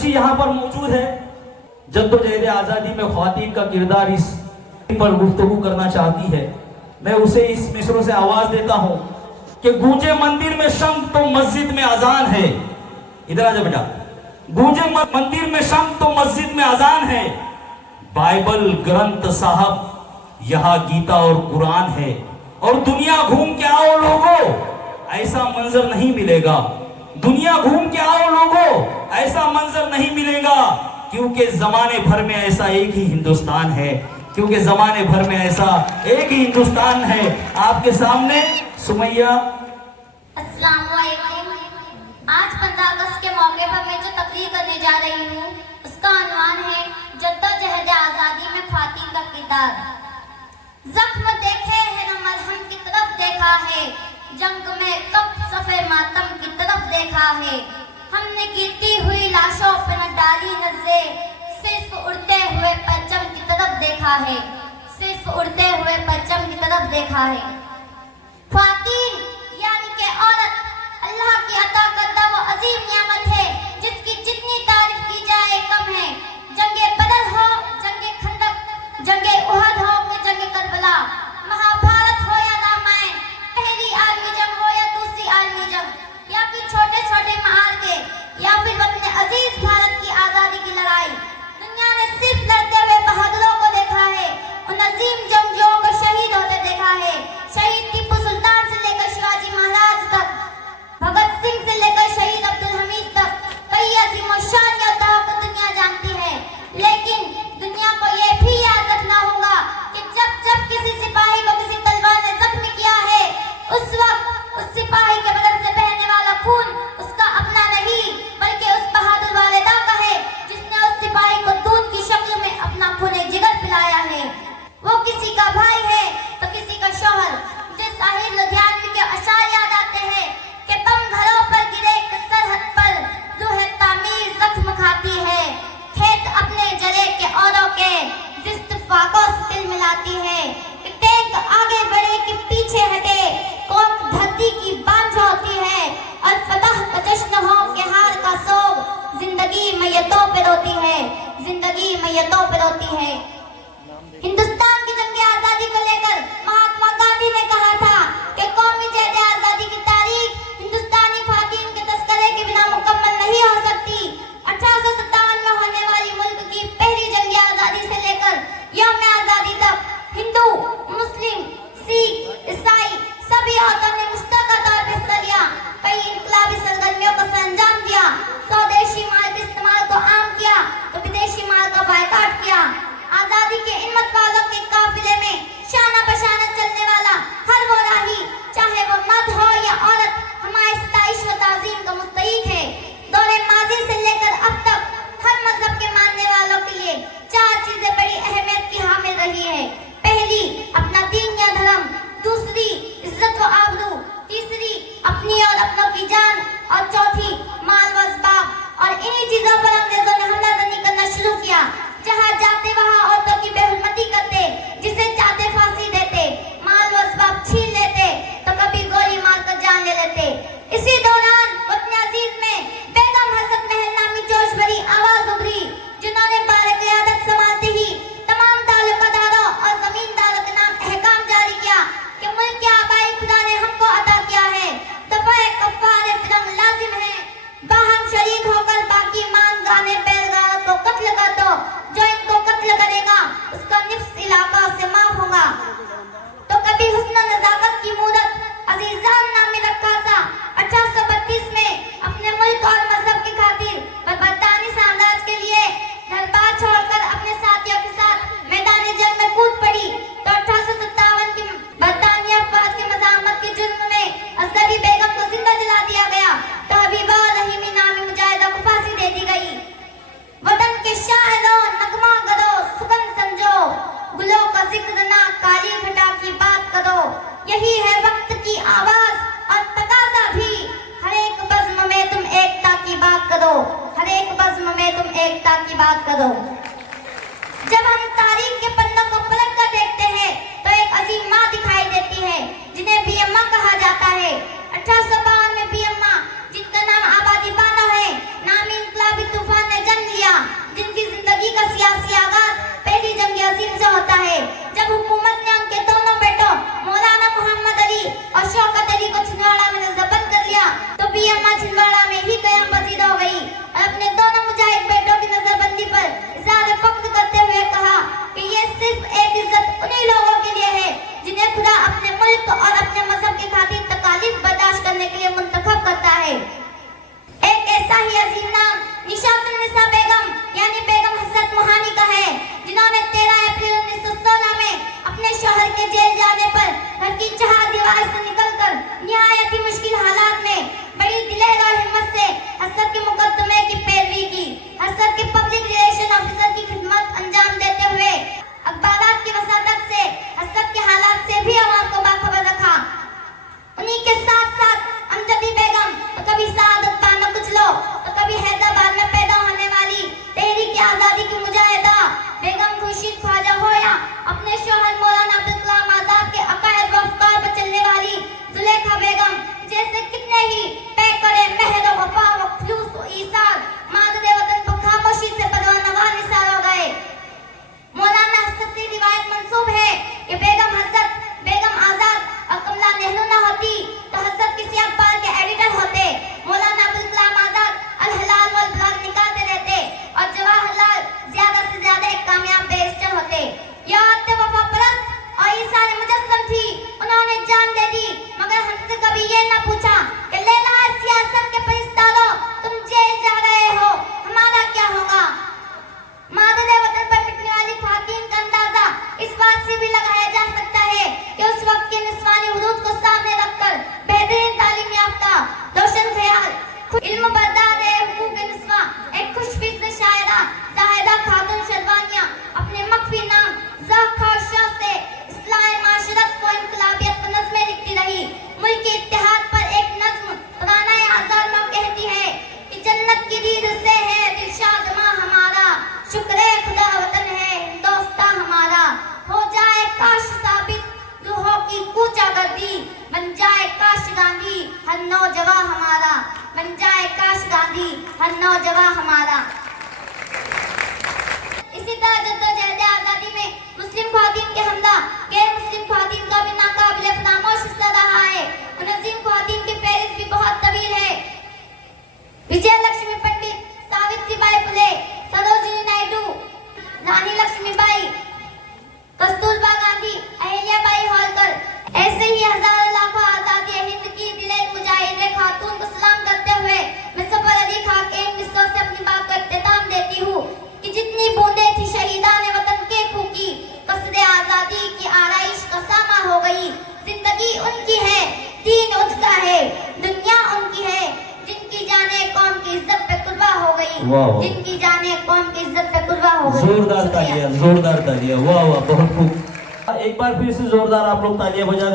बच्ची यहाँ पर मौजूद है, जद्दोजहद आज़ादी में ख्वातीन का किरदार इस पर गुफ्तगू करना चाहती है। मैं उसे इस मिसरों से आवाज देता हूँ कि गूंजे मंदिर में शंख तो मस्जिद में अजान है। इधर आ जा बेटा। गूंजे मंदिर में शंख तो मस्जिद में अजान है, बाइबल ग्रंथ साहब यहाँ गीता और कुरान है। और दुनिया घूम के आओ लोगों, ऐसा मंजर नहीं मिलेगा। दुनिया घूम के आओ लोगों, ऐसा मंजर नहीं मिलेगा, क्योंकि जमाने भर में ऐसा एक ही हिंदुस्तान है, क्योंकि जमाने भर में ऐसा एक ही हिंदुस्तान है। आपके सामने सुमैया। अस्सलाम वालेकुम। आज 15 अगस्त के मौके पर मैं जो तकरीर करने जा रही हूँ उसका अनवान है जद्दोजहद आज़ादी में ख्वातीन का किरदार। जख्म देखे है न मरहम की तरफ देखा है, जंग में कब सफे मातम की तरफ देखा है। हमने गिरती हुई लाशों पर न डाली नजरे, सिर्फ उड़ते हुए परचम की तरफ देखा है, सिर्फ उड़ते हुए परचम की तरफ देखा है। ख्वातीन यानी कि औरत अल्लाह की अता करदा वो अजीम नियामत है जिसकी जितनी तारीफ की जाए कम है। जंगे बदर हो, जंगे खंदक, जंगे उहद हो कि जंगे करबला, महाभारत हो या रामायण, पहली आलमी जंग हो या दूसरी आलमी जंग, या फिर छोटे छोटे महारके, या फिर अपने अजीज भारत की आजादी की लड़ाई, दुनिया ने सिर्फ लड़ते हुए बहादुरों को देखा है, उन अजीम जंगजुओं को शहीद होते देखा है। शहीद टीपू सुल्तान से लेकर शिवाजी महाराज तक, भगत सिंह से लेकर शहीद अब्दुल हमीद तक, कई अजीम और शान योद्धाओं को दुनिया जानती है। लेकिन दुनिया को यह भी याद रखना होगा कि जब जब किसी सिपाही को किसी तलवार ने जख्मी किया है, उस वक्त उस सिपाही के बदन से बहने वाला खून उसका अपना नहीं बल्कि उस बहादुर वालिदा का है जिसने उस सिपाही को दूध की शक्ल में अपना खून जिगर पिलाया है। वो किसी का भाई है तो किसी का शौहर। मुझे साहिर लुधियानवी के अशार याद आते हैं कि बम घरों पर गिरे सरहद पर जो है तामीर जख्म खाती है, खेत अपने जरे के औरों के जिस्त फाकों से तिल मिलाती है, कि टैंक आगे बढ़े कि पीछे हटे, कौम धरती की बांझ होती है, और फतह का जश्न हो के हार का सोग जिंदगी मैयतों पे रोती है, जिंदगी मैयतों पे रोती है। हिंदुस्तान की जंग आजादी को लेकर महात्मा गांधी ने कहा था कि कौमी जहद आजादी की तारीख हिंदुस्तानी ख्वातीन के तस्करे के बिना मुकम्मल नहीं हो सकती। 1857 में होने वाली मुल्क की पहली जंग आजादी से लेकर यौम आजादी तक हिंदू, मुस्लिम, सिख, ईसाई सभी औरतों ने मुश्तरका तौर पर हिस्सा लिया। कई इनकलाबी सरगर्मियों को अंजाम दिया, स्वदेशी माल के इस्तेमाल को आम किया तो विदेशी माल का बायकॉट किया। आजादी के हिम्मत वालों के काफिले में शाना बशाना चलने वाला हर वो राही, चाहे वो मर्द हो या औरत, हमारी सताइश व ताज़ीम का मुस्तहिक है। दौरे माजी से लेकर अब तक हर मजहब के मानने वालों के लिए 4 चीजें बड़ी अहमियत की हामिल रही है। पहली, अपना दीन या धर्म, दूसरी इज्जत व आबरू, तीसरी अपनी और अपनों की जान, और चौथी माल व असबाब। और इन्हीं चीजों पर अंग्रेजों ने हमलावरी करना शुरू किया। जहाँ जाते वहाँ औरतों की बेहुरमती करते, जिसे चाहते फांसी देते, माल व असबाब छीन लेते तो कभी गोली मारकर जान ले लेते। इसी दौरान अपने अजीज में बेगम हसन महल नामी जोश भरी आवाज उभरी, जिन्होंने बारे क़यादत संभालते ही तमाम ताल्लुकादारों और जमींदारों के नाम अहकाम जारी किया कि मुल्क के आबाई खुदा ने हमको अता किया है, दफ़ाए कफ़ारे फिरंग लाजिम है, बाहम शरीक होकर बाकी मान गाने बैलगाहों को कत्ल कर दो, जो इनको कत्ल करेगा उसका निफ्स इलाका से माफ होगा। तो कभी हुस्न नजाकत की मूरत अजीजान नाम में रखा था। 1832 में अपने मुल्क और मजहब की खातिर बरतानी साम्राज्य के लिए दरबार छोड़कर अपने साथियों के साथ मैदानी जंग में कूद पड़ी तो 1857 की बरतानिया फौज की मज़ाहमत के जुर्म में असगरी बेगम को जिंदा जला दिया गया तो हबीबा रहीमी नामी मुजाहिदा को फांसी दे दी गई। वतन के शायरों नगमा करो, सुगन समझो, गुलों का जिक्र ना काली घटा की बात करो, यही है वक्त की आवाज और तकाजा भी, हर एक बज़्म में तुम एकता की बात करो, हर एक बज़्म में तुम एकता की बात करो। जब हम तारीख के पन्नों को पलट कर देखते हैं तो एक अजीम माँ दिखाई देती है जिन्हें बीएम्मा कहा जाता है। 1852 में बीएम्मा, जिनका नाम आबादी बानो है, नामी इनकलाबी तूफान ने जन्म घर की चार दीवार से निकलकर निहायत ही मुश्किल हालात में बड़ी दिलेर और हिम्मत से हसरत के मुकदमे की पैरवी की, हसरत के पब्लिक रिलेशन ऑफिसर की खिदमत अंजाम देते हुए अखबारात की वसादत से हसरत के हालात से भी आवाम को बाखबर रखा। उन्हीं के साथ साथ अमजदी बेगम तो कभी सादत पाना कुछ लो तो कभी हैदराबाद में पैदा होने वाली तहरीक आजादी की मुजाहिदा बेगम खुर्शीद ख्वाजा हो या अपने शौहर मौलाना अब्दुल कलाम आजाद के अकायद व अफकार पर चलने वाली जुलेखा बेगम जैसे कितने ही पैकरे मेहर वफा व खुलूस व ईसार मादरे वतन पर खामोशी से परवानवा निसार हो गए। मौलाना हसरत से रिवायत मंसूब है कि बेगम आजाद और कमला नेहरू न होती तो हसरत किसी अखबार के एडिटर होते, मौलाना अब्दुल कलाम आजाद अल हलाल वल ब्लॉग निकालते रहते और जवाहरलाल ज्यादा से ज्यादा एक कामयाब बैरिस्टर होते। यह औरतें वफा परस्त और ईसार मुजस्सम थी, उन्होंने जान दे दी मगर हमसे कभी ये न पूछा कि लेला सियासत के परिस्तारों तुम जेल जा रहे हो, हमारा क्या होगा। मादरे वतन पर पिटने वाली ख्वातीन का अंदाजा इस बात से भी लगाया जा सकता है कि उस वक्त के निस्वानी हुदूद को सामने रखकर बेहतरीन तालीम याफ्ता, रोशन ख्याल, इल्म बरदार हुकूक निस्वा एक खुशफिक्र शायरा जाहिदा खातून शरवानिया अपने मख्फी नाम ज़ाखा शाह से इस्लाही माशरत को इनकलाबियत पर नज़्में लिखती रही। मुल्क के इत्तेहाद पर एक नज़्म पुराना आज़ाद में कहती है कि जन्नत की दीद से है दिलशाद माँ हमारा, शुक्र खुदा वतन है दोस्ता हमारा। हो जाए काश साबित रूहों की कूचा गर्दी, बन जाए काश गांधी हर नौजवान हमारा, बन जाए काश गांधी हर नौजवान हमारा। इसी तरह जद्दोजहद आजादी में मुस्लिम ख्वातीन के हमला गैर मुस्लिम ख्वातीन का भी नाकाबिले फरामोश हिस्सा रहा है। मुनज़्ज़िम ख्वातीन की फहरिस्त भी बहुत तवील है। विजय लक्ष्मी पंडित, सावित्रीबाई फुले, सरोजिनी नायडू, रानी लक्ष्मीबाई, कस्तूरबा गांधी, अहिल्याबाई होलकर, ऐसे ही हजारों लाखों आजादी हिंद की दिलेर मुजाहिदे खातून को सलाम करते हुए मैं सफर अली खां के इन मिसरों से अपनी बात को इख्तिताम देती हूँ कि जितनी बूंदे थी शहीदान वतन के खून की, कसरे आजादी की आराइश का सामा हो गई। जिंदगी उनकी है, दीन उनका है, दुनिया उनकी है, जिनकी जाने कौम की इज्जत पे कुर्बा हो गई, जिनकी जाने कौम की इज्जत पे कुर्बा हो गई। जोरदार तालियां, जोरदार तालियां, वाह वाह, बहुत खूब। एक बार फिर से जोरदार आप लोग तालियां बजा